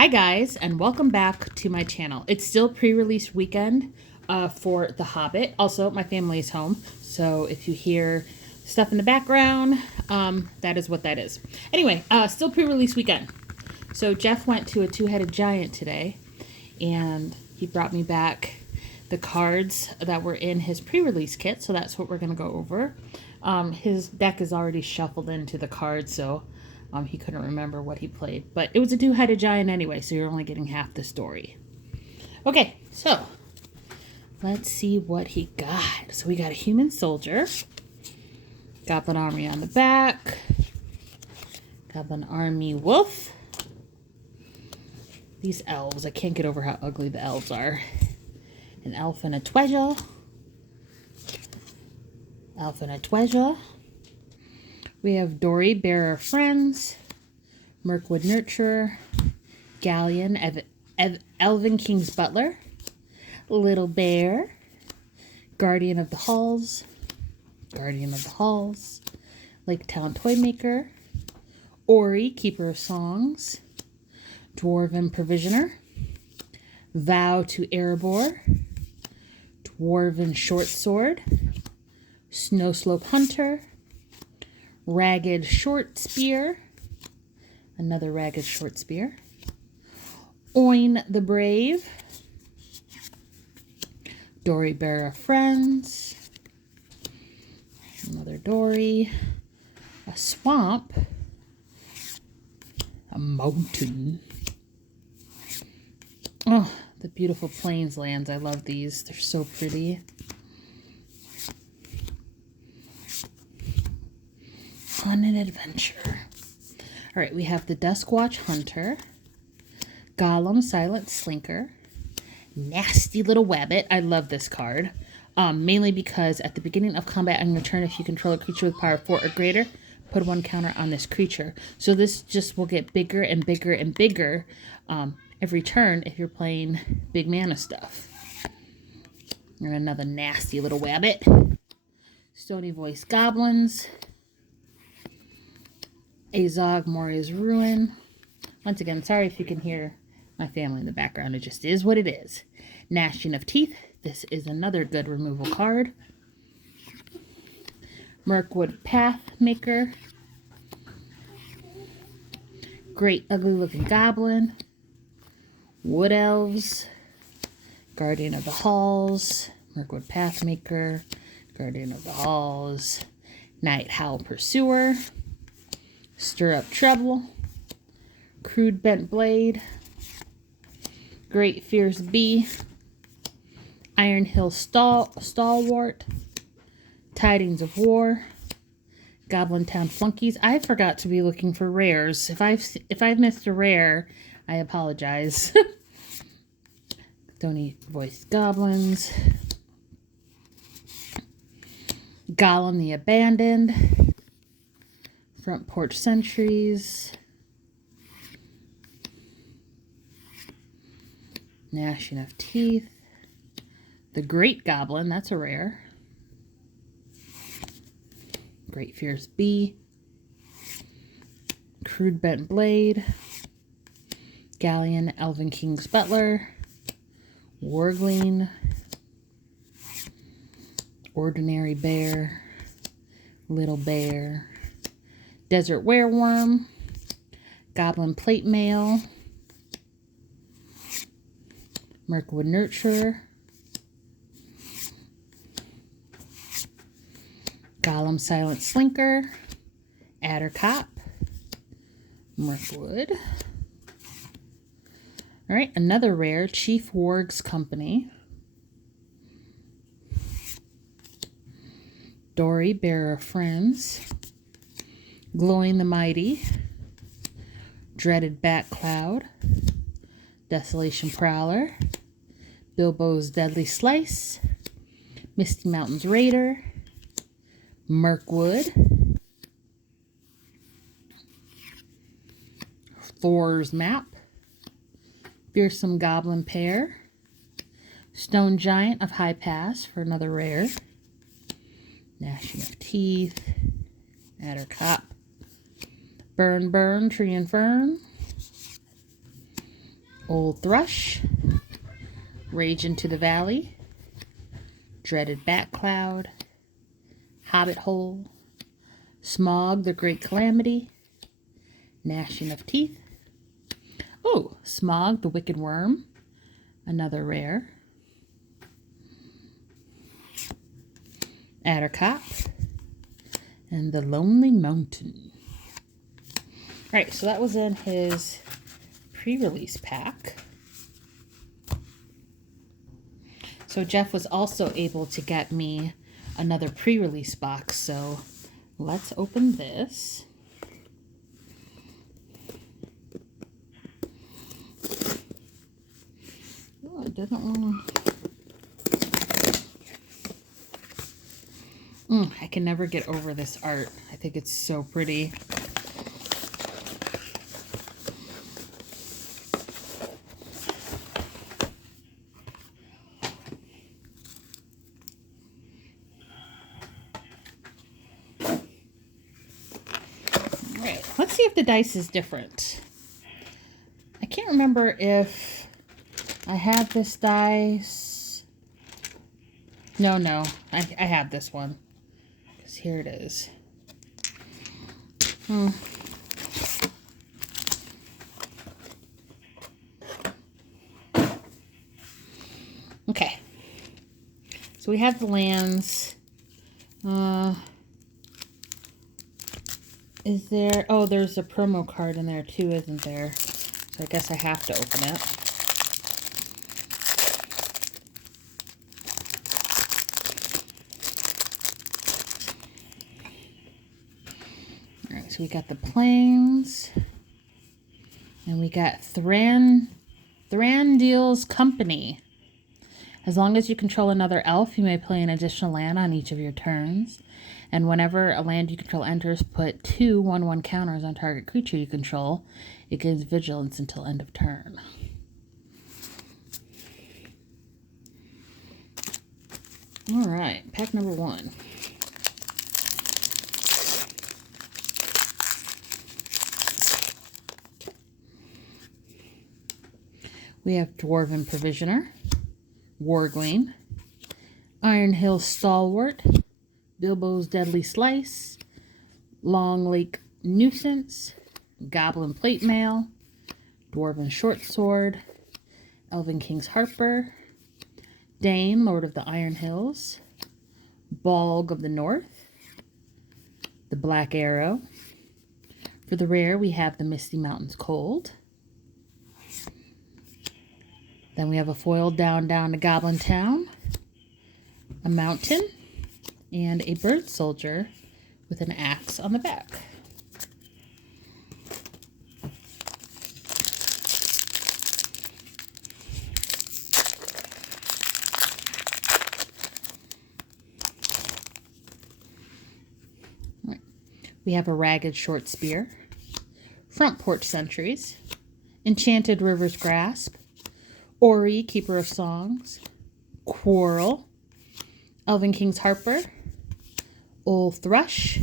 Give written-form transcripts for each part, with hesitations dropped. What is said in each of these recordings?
Hi guys, and welcome back to my channel. It's still pre-release weekend for The Hobbit. Also, my family is home, so if you hear stuff in the background, that is what that is. Anyway, still pre-release weekend. So Jeff went to a two-headed giant today, and he brought me back the cards that were in his pre-release kit, so that's what we're going to go over. His deck is already shuffled into the cards, so he couldn't remember what he played. But it was a two-headed giant anyway, so you're only getting half the story. Okay, so let's see what he got. So we got a human soldier, goblin army on the back, goblin army wolf. These elves, I can't get over how ugly the elves are. An elf and a treasure. Elf and a treasure. We have Dory, Bearer of Friends, Mirkwood Nurturer, Galleon, Elven King's Butler, Little Bear, Guardian of the Halls, Lake Town Toymaker, Ori, Keeper of Songs, Dwarven Provisioner, Vow to Erebor, Dwarven Short Sword, Snowslope Hunter, Ragged Short Spear, another Ragged Short Spear, Oin the Brave, Dory Bearer of Friends, another Dory, a swamp, a mountain. Oh, the beautiful plains lands. I love these. They're so pretty. Fun and adventure. All right, we have the Duskwatch Hunter, Gollum Silent Slinker, Nasty Little Wabbit. I love this card, mainly because at the beginning of combat on your turn, if you control a creature with power 4 or greater, put one counter on this creature. So this just will get bigger and bigger and bigger every turn if you're playing big mana stuff. And another Nasty Little Wabbit. Stony Voice Goblins. Azog Moria's Ruin. Once again, sorry if you can hear my family in the background. It just is what it is. Gnashing of Teeth. This is another good removal card. Mirkwood Pathmaker. Great Ugly Looking Goblin. Wood Elves. Guardian of the Halls. Mirkwood Pathmaker. Guardian of the Halls. Night Howl Pursuer. Stir Up Trouble, Crude Bent Blade, Great Fierce Bee, Iron Hill Stalwart, Tidings of War, Goblin Town Flunkies. I forgot to be looking for rares. If I've missed a rare, I apologize. Stony Voiced Goblins, Gollum the Abandoned, Front Porch Sentries, Gnashing of Teeth, the Great Goblin, that's a rare, Great Fierce Bee, Crude Bent Blade, Galleon, Elven King's Butler, Wargling, Ordinary Bear, Little Bear, Desert Wereworm, Goblin Plate Mail, Mirkwood Nurturer, Gollum Silent Slinker, Adder Cop, Mirkwood. All right, another rare, Chief Warg's Company, Dory Bearer of Friends, Glowing the Mighty, Dreaded Bat Cloud, Desolation Prowler, Bilbo's Deadly Slice, Misty Mountains Raider, Mirkwood, Thor's Map, Fearsome Goblin Pair, Stone Giant of High Pass for another rare, Gnashing of Teeth, Adder Cop, Burn, Burn, Tree and Fern, Old Thrush, Rage into the Valley, Dreaded Bat Cloud, Hobbit Hole, Smog the Great Calamity, Gnashing of Teeth. Oh, Smog the Wicked Worm, another rare. Addercop, and the Lonely Mountain. All right, so that was in his pre-release pack. So Jeff was also able to get me another pre-release box, so let's open this. Oh, it doesn't want to... I can never get over this art. I think it's so pretty. Alright, let's see if the dice is different. I can't remember if I have this dice. No, I have this one. Because here it is. Okay. So we have the lands. Is there... Oh, there's a promo card in there too, isn't there? So I guess I have to open it. Alright, so we got the Plains. And we got Thranduil's Company. As long as you control another elf, you may play an additional land on each of your turns. And whenever a land you control enters, put 2 1/1 counters on target creature you control. It gains vigilance until end of turn. Alright, pack number 1. We have Dwarven Provisioner, Warglean, Iron Hill Stalwart, Bilbo's Deadly Slice, Long Lake Nuisance, Goblin Plate Mail, Dwarven Shortsword, Elven King's Harper, Dane, Lord of the Iron Hills, Balg of the North, the Black Arrow. For the rare, we have the Misty Mountains Cold. Then we have a foil down to Goblin Town, a mountain, and a bird soldier with an axe on the back. Right. We have a ragged short spear, front porch sentries, enchanted river's grasp, Ori, Keeper of Songs, Quarrel, Elven King's Harper, Old Thrush,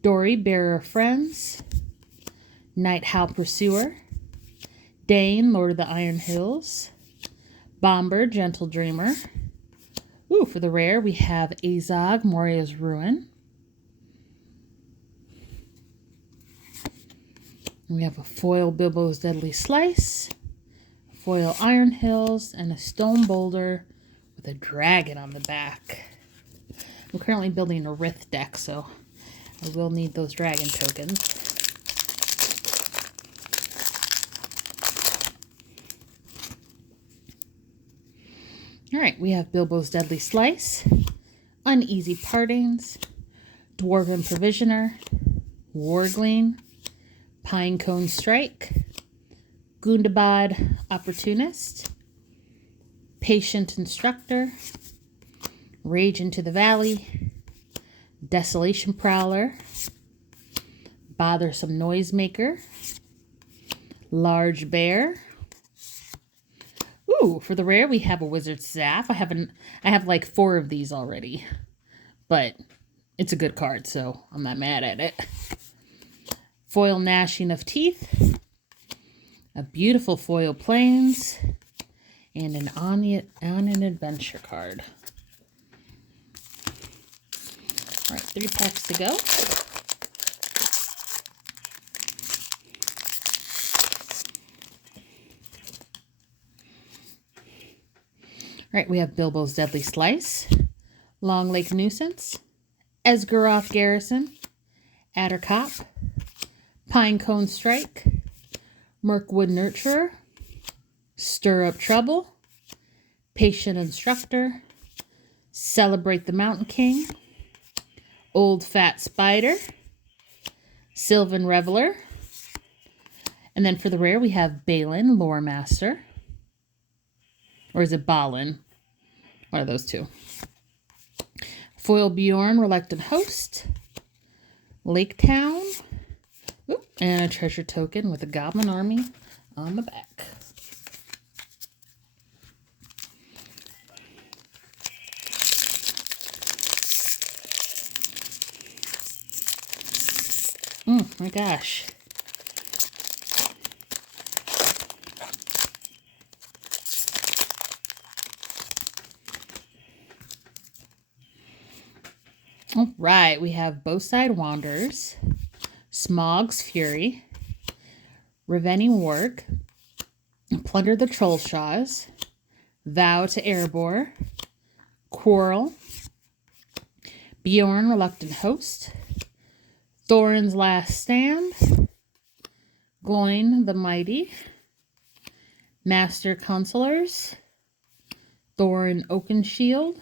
Dory, Bearer of Friends, Night Howl Pursuer, Dane, Lord of the Iron Hills, Bomber, Gentle Dreamer. Ooh, for the rare, we have Azog, Moria's Ruin. We have a foil Bilbo's Deadly Slice, foil Iron Hills, and a stone boulder with a dragon on the back. I'm currently building a Rith deck, so I will need those dragon tokens. Alright, we have Bilbo's Deadly Slice, Uneasy Partings, Dwarven Provisioner, Warglean, Pinecone Strike, Gundabad Opportunist, Patient Instructor, Rage into the Valley, Desolation Prowler, Bothersome Noisemaker, Large Bear. Ooh, for the rare we have a Wizard's Staff. I have like 4 of these already, but it's a good card, so I'm not mad at it. Foil Gnashing of Teeth, a beautiful foil plains, and an on an adventure card. All right, 3 packs to go. All right, we have Bilbo's Deadly Slice, Long Lake Nuisance, Esgaroth Garrison, Addercop, Pinecone Strike, Mirkwood Nurturer, Stir Up Trouble, Patient Instructor, Celebrate the Mountain King, Old Fat Spider, Sylvan Reveler, and then for the rare we have Balin, Lore Master, or is it Balin? One of those two. Foil Bjorn, Reluctant Host, Lake Town, and a treasure token with a goblin army on the back. Oh my gosh. All right, we have Bowside Wanderers, Smog's Fury, Ravenny Warg, Plunder the Trollshaws, Vow to Erebor, Quarrel, Bjorn Reluctant Host, Thorin's Last Stand, Gloin the Mighty, Master Consulars, Thorin Oakenshield.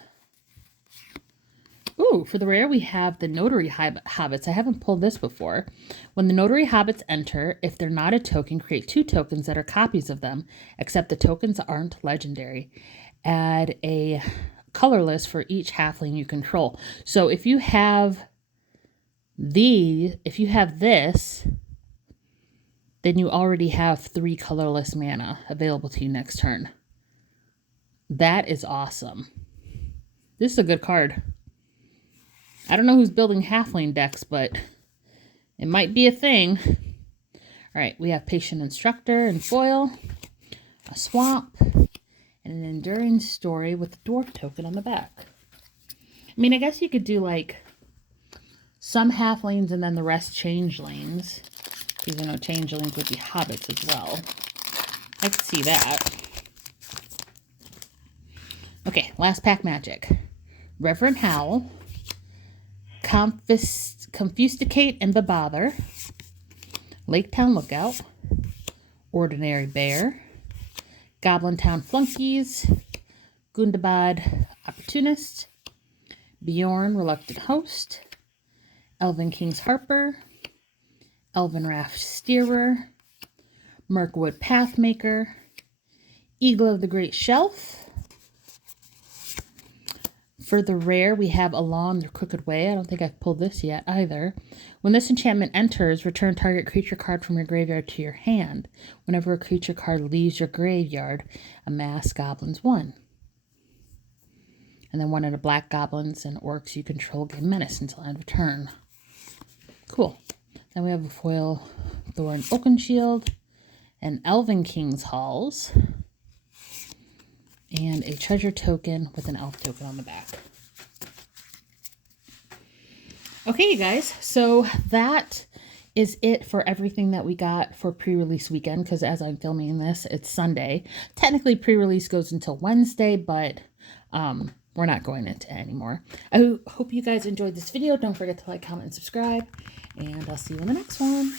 Ooh, for the rare, we have the Notary Hobbits. I haven't pulled this before. When the Notary Hobbits enter, if they're not a token, create 2 tokens that are copies of them, except the tokens aren't legendary. Add a colorless for each halfling you control. So if you have this, then you already have 3 colorless mana available to you next turn. That is awesome. This is a good card. I don't know who's building halfling decks, but it might be a thing. All right, we have Patient Instructor and foil, a swamp, and an enduring story with a dwarf token on the back. I mean, I guess you could do like some halflings and then the rest changelings, because you know changelings would be hobbits as well. I could see that. Okay, last pack magic. Reverend Howl, Confusticate and Bebother, Lake Town Lookout, Ordinary Bear, Goblin Town Flunkies, Gundabad Opportunist, Bjorn Reluctant Host, Elven King's Harper, Elven Raft Steerer, Mirkwood Pathmaker, Eagle of the Great Shelf. For the rare, we have Along the Crooked Way. I don't think I've pulled this yet either. When this enchantment enters, return target creature card from your graveyard to your hand. Whenever a creature card leaves your graveyard, amass goblins 1. And then 1 of the black goblins and orcs you control gain menace until end of turn. Cool. Then we have a foil Thorin Oakenshield, an Elven King's Halls, and a treasure token with an elf token on the back. Okay, you guys, so that is it for everything that we got for pre-release weekend, because as I'm filming this, it's Sunday. Technically, pre-release goes until Wednesday, but we're not going into it anymore. I hope you guys enjoyed this video. Don't forget to like, comment, and subscribe, and I'll see you in the next one.